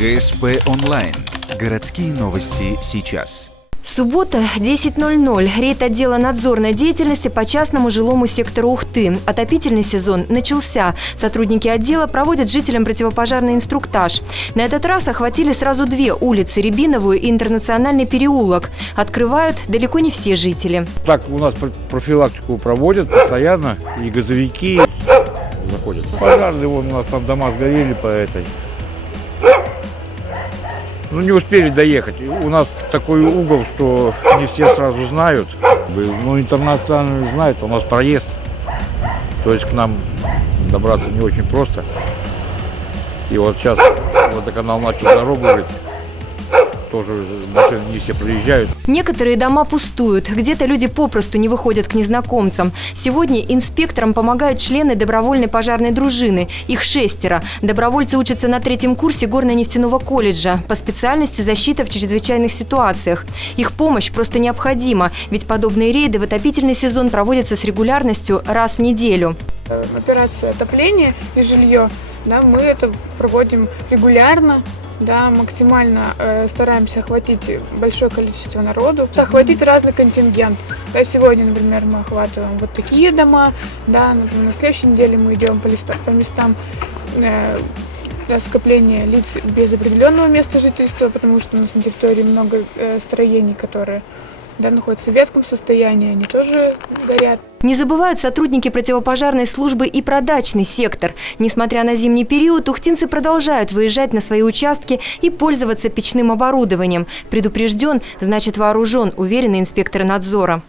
ГСП онлайн. Городские новости сейчас. Суббота, 10:00. Рейд отдела надзорной деятельности по частному жилому сектору Ухты. Отопительный сезон начался. Сотрудники отдела проводят жителям противопожарный инструктаж. На этот раз охватили сразу две улицы – Рябиновую и Интернациональный переулок. Открывают далеко не все жители. Так у нас профилактику проводят постоянно, и газовики заходят. Пожарные, вон у нас там дома сгорели по этой. Ну, не успели доехать. У нас такой угол, что не все сразу знают. Ну, интернациональный знает, у нас проезд. То есть к нам добраться не очень просто. И вот сейчас водоканал начал дорогу говорить. Тоже машины не все проезжают. Некоторые дома пустуют, где-то люди попросту не выходят к незнакомцам. Сегодня инспекторам помогают члены добровольной пожарной дружины. Их 6. Добровольцы учатся на 3-м курсе горно-нефтяного колледжа по специальности защита в чрезвычайных ситуациях. Их помощь просто необходима, ведь подобные рейды в отопительный сезон проводятся с регулярностью раз в неделю. Операция отопления и жилье, да, мы это проводим регулярно. Да, максимально стараемся охватить большое количество народу, охватить разный контингент. Да, сегодня, например, мы охватываем вот такие дома, да, на следующей неделе мы идем по местам скопления лиц без определенного места жительства, потому что у нас на территории много строений, которые находятся в ветхом состоянии, они тоже горят. Не забывают сотрудники противопожарной службы и про дачный сектор. Несмотря на зимний период, ухтинцы продолжают выезжать на свои участки и пользоваться печным оборудованием. Предупрежден, значит вооружен, уверены инспекторы надзора.